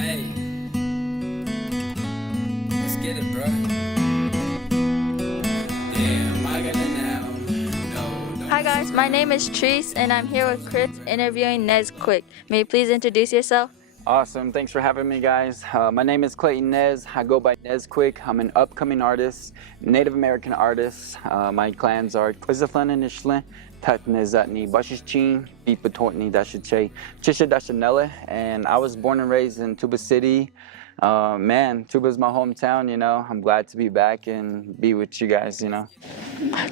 Hey, let's get it, bro. Damn, I gotta now. No, don't Hi guys, my name is Treese and I'm here with Chris interviewing Nezquik. May you please introduce yourself? Awesome. Thanks for having me, guys. My name is Clayton Nez. I go by Nezquik. I'm an upcoming artist, Native American artist. My clans are Quizathlanishle, Tatnezatni Bashichin, Bipatotni Dashiche, Chisha Dashanele, and I was born and raised in Tuba City. Man, Tuba's my hometown, I'm glad to be back and be with you guys.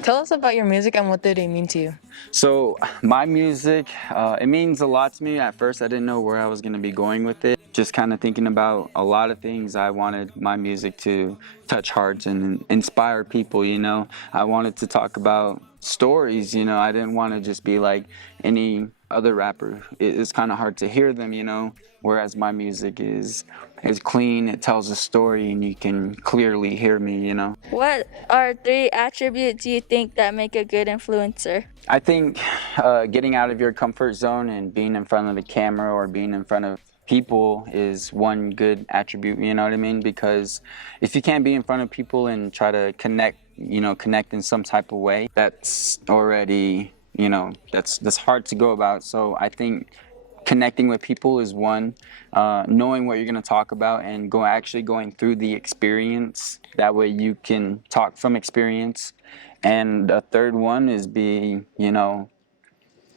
Tell us about your music and what did it mean to you? So my music, it means a lot to me. At first, I didn't know where I was going to be going with it. Just kind of thinking about a lot of things. I wanted my music to touch hearts and inspire people. I wanted to talk about stories. I didn't want to just be like any other rapper. It's kind of hard to hear them. Whereas my music is clean. It tells a story, and you can clearly hear me. What are 3 attributes you think that make a good influencer? I think getting out of your comfort zone and being in front of the camera or being in front of people is one good attribute, you know what I mean? Because if you can't be in front of people and try to connect in some type of way, that's already, that's hard to go about. So I think connecting with people is one, knowing what you're going to talk about and actually going through the experience. That way you can talk from experience. And the third one is be,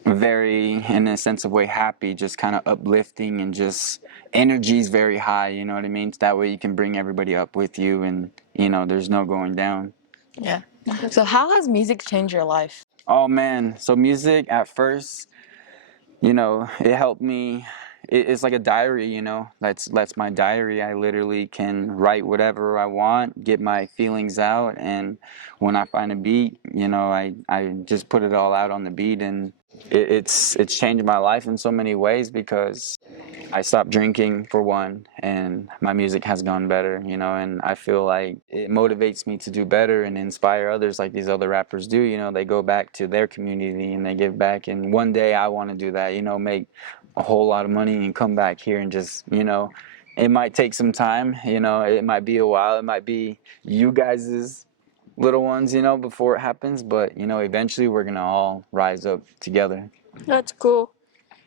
very, in a sense of way, happy, just kind of uplifting and just energy's very high, you know what I mean? That way you can bring everybody up with you and, there's no going down. Yeah. So how has music changed your life? Oh man, so music at first, it helped me. It's like a diary, that's my diary. I literally can write whatever I want, get my feelings out, and when I find a beat, I just put it all out on the beat, and it's changed my life in so many ways because I stopped drinking for one, and my music has gone better, and I feel like it motivates me to do better and inspire others like these other rappers do. They go back to their community and they give back, and one day I want to do that, make a whole lot of money and come back here and just, it might take some time, it might be a while, it might be you guys's little ones, before it happens, but, eventually we're gonna all rise up together. That's cool.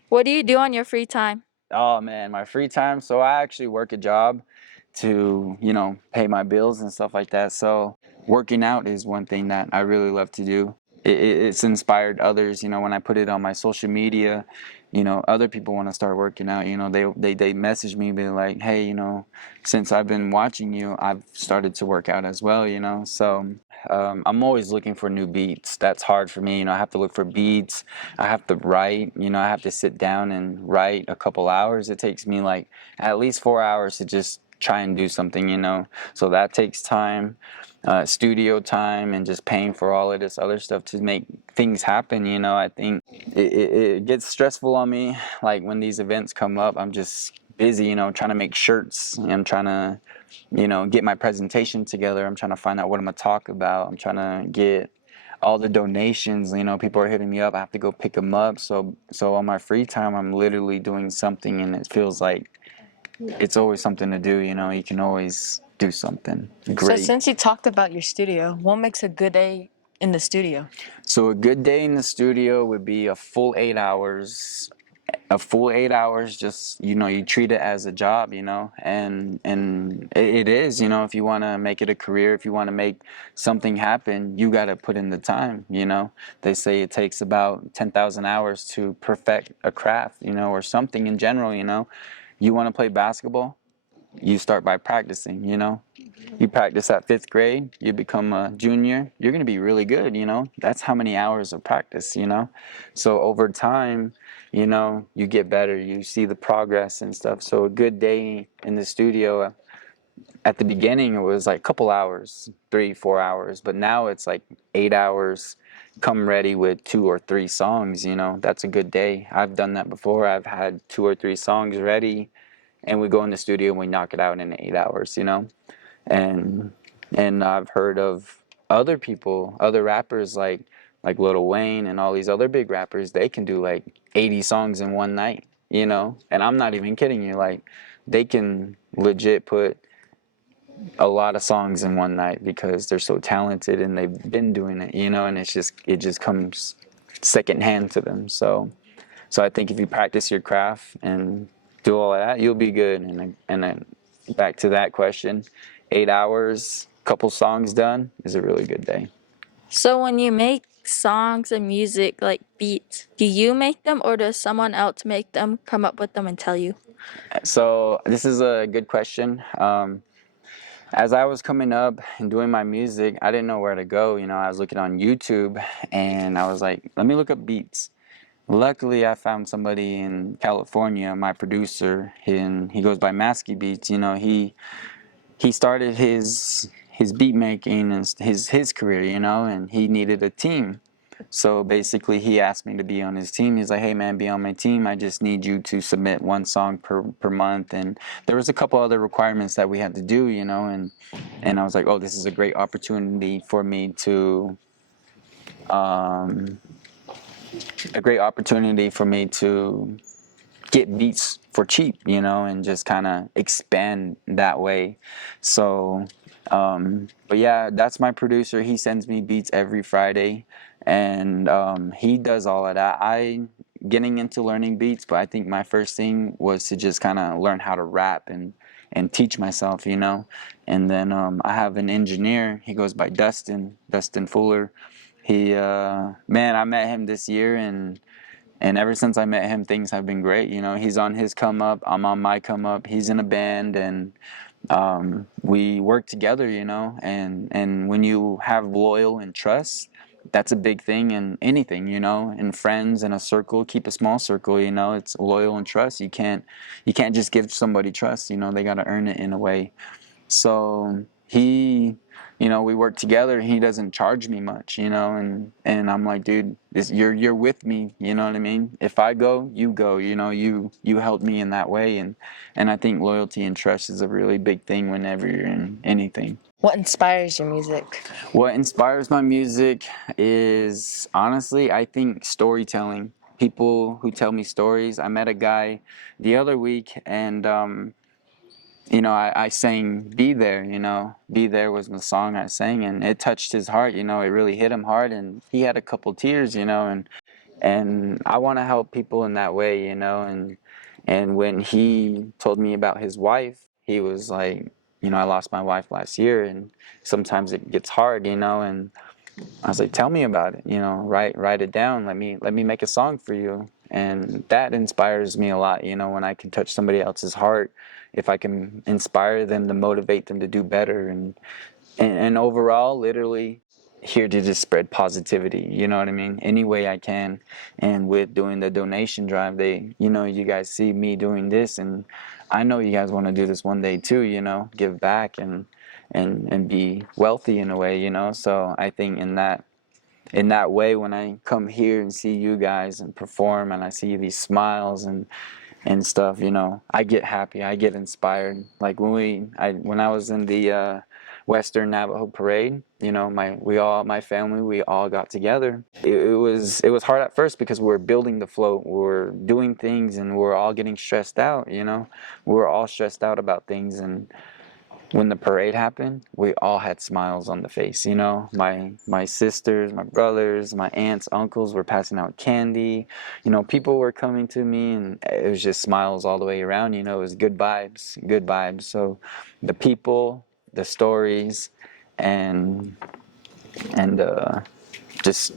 What do you do on your free time? Oh man, my free time. So I actually work a job to, pay my bills and stuff like that. So working out is one thing that I really love to do. It's inspired others, when I put it on my social media, other people want to start working out, they message me, be like, hey, since I've been watching you, I've started to work out as well, so I'm always looking for new beats. That's hard for me. I have to look for beats. I have to write. I have to sit down and write a couple hours. It takes me like at least 4 hours to just try and do something. So that takes time, studio time, and just paying for all of this other stuff to make things happen. I think it gets stressful on me. Like when these events come up, I'm just busy, trying to make shirts. I'm trying to get my presentation together. I'm trying to find out what I'm gonna talk about. I'm trying to get all the donations. People are hitting me up. I have to go pick them up. So on my free time, I'm literally doing something, and it feels like it's always something to do. You can always do something great. So since you talked about your studio, what makes a good day in the studio? So a good day in the studio would be a full 8 hours. A full 8 hours, just you treat it as a job, and it is, if you want to make it a career, if you want to make something happen, you got to put in the time. They say it takes about 10,000 hours to perfect a craft, or something in general. You want to play basketball, you start by practicing. You practice at 5th grade, you become a junior, you're going to be really good. That's how many hours of practice. So over time, you get better, you see the progress and stuff. So a good day in the studio, at the beginning it was like a couple hours, 3-4 hours, but now it's like 8 hours, come ready with 2 or 3 songs. That's a good day. I've done that before. I've had 2 or 3 songs ready, and we go in the studio and we knock it out in 8 hours. And I've heard of other people, other rappers like Lil Wayne and all these other big rappers. They can do like 80 songs in one night, and I'm not even kidding you. Like they can legit put a lot of songs in one night because they're so talented and they've been doing it, and it just comes secondhand to them. So I think if you practice your craft and do all that, you'll be good. And then back to that question, 8 hours, couple songs done is a really good day. So when you make songs and music, like beats, do you make them or does someone else make them, come up with them and tell you? So this is a good question. As I was coming up and doing my music, I didn't know where to go. I was looking on YouTube and I was like, let me look up beats. Luckily, I found somebody in California, my producer, and he goes by Masky Beats. He started his beat making and his career, and he needed a team. So basically, he asked me to be on his team. He's like, "Hey man, be on my team. I just need you to submit one song per month." And there was a couple other requirements that we had to do, and I was like, "Oh, this is a great opportunity for me to." A great opportunity for me to get beats for cheap, and just kind of expand that way. So, but yeah, that's my producer. He sends me beats every Friday, and he does all of that. I getting into learning beats, but I think my first thing was to just kind of learn how to rap and teach myself, And then I have an engineer. He goes by Dustin Fuller. Man, I met him this year, and ever since I met him, things have been great. He's on his come up, I'm on my come up. He's in a band, and we work together. And when you have loyal and trust, that's a big thing in anything. In friends, in a circle, keep a small circle. It's loyal and trust. You can't just give somebody trust. They got to earn it in a way. So we work together. He doesn't charge me much, and I'm like, dude, you're with me, you know what I mean? If I go, you go, you help me in that way, and I think loyalty and trust is a really big thing whenever you're in anything. What inspires your music? What inspires my music is honestly, I think storytelling. People who tell me stories. I met a guy the other week, and I sang Be There, Be There was the song I sang, and it touched his heart, it really hit him hard, and he had a couple tears, and I want to help people in that way, and when he told me about his wife, he was like, I lost my wife last year, and sometimes it gets hard, and I was like, tell me about it, write it down, let me make a song for you. And that inspires me a lot, when I can touch somebody else's heart, if I can inspire them to motivate them to do better, and overall, literally here to just spread positivity, you know what I mean, any way I can. And with doing the donation drive, you guys see me doing this, and I know you guys want to do this one day too, give back and be wealthy in a way, so I think in that way, when I come here and see you guys and perform, and I see these smiles and stuff, I get happy, I get inspired. Like when I was in the Western Navajo Parade, my family, we all got together. It was hard at first because we were building the float, we were doing things, and we were all getting stressed out. We were all stressed out about things, and when the parade happened, we all had smiles on the face. My sisters, my brothers, my aunts, uncles were passing out candy. People were coming to me, and it was just smiles all the way around. It was good vibes, good vibes. So the people, the stories, and just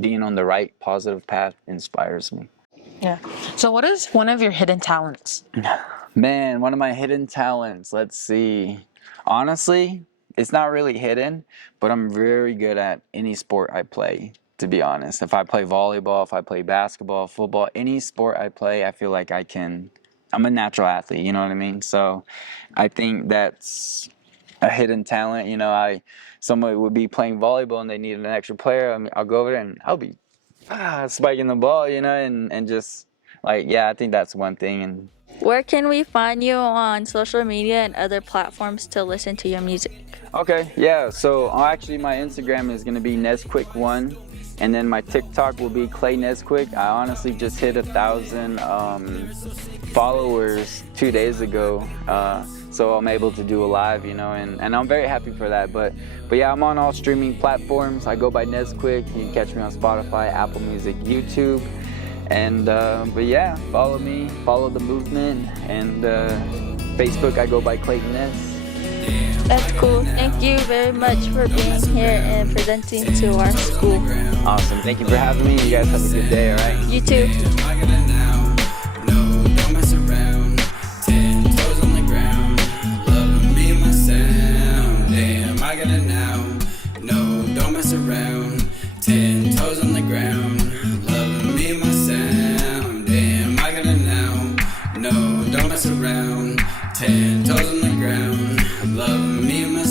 being on the right positive path inspires me. Yeah. So what is one of your hidden talents? Man, one of my hidden talents, let's see. Honestly, it's not really hidden, but I'm very good at any sport I play, to be honest. If I play volleyball, if I play basketball, football, any sport I play, I feel like I'm a natural athlete, you know what I mean? So I think that's a hidden talent. Somebody would be playing volleyball and they need an extra player. I'll go over there and I'll be spiking the ball, and just I think that's one thing. And Where can we find you on social media and other platforms to listen to your music? okay, yeah, so actually my Instagram is going to be Nezquik1, And then my TikTok will be Clay Nezquik. I honestly just hit 1,000 followers 2 days ago, so I'm able to do a live, you know, and I'm very happy for that. But yeah, I'm on all streaming platforms. I go by Nesquik. You can catch me on Spotify, Apple Music, YouTube, and but yeah, follow me, follow the movement, and Facebook I go by Clayton Nez. That's cool. Thank you very much for being here and presenting to our school. Awesome. Thank you for having me. You guys have a good day, all right? You too. I got it now. No, don't mess around. 10 toes on the ground. Loving me and my sound. Damn, I got it now. No, don't mess around. 10 toes on the ground. Loving me and my sound. Damn, I got it now. No, don't mess around. 10 toes on the ground. Loving me and my